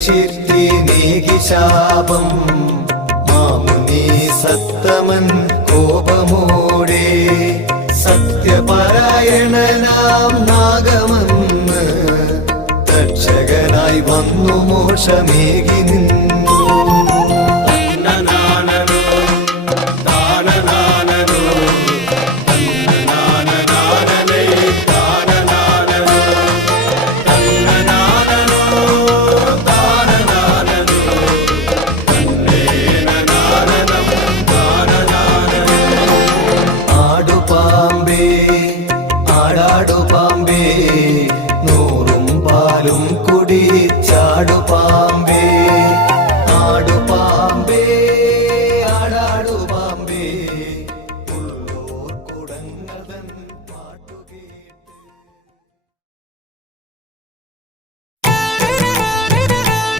ചിത്തി നീകി ശാപം മാമുനി സത്തമൻ കോപമോടെ സത്യപരായണനാം നാഗമെന്ന് രക്ഷകനായി വന്നു മോക്ഷമേകി നിന്നു. ആടാടുപാമ്പേ നൂറും പാലും കുടിച്ചാടുപാമ്പേ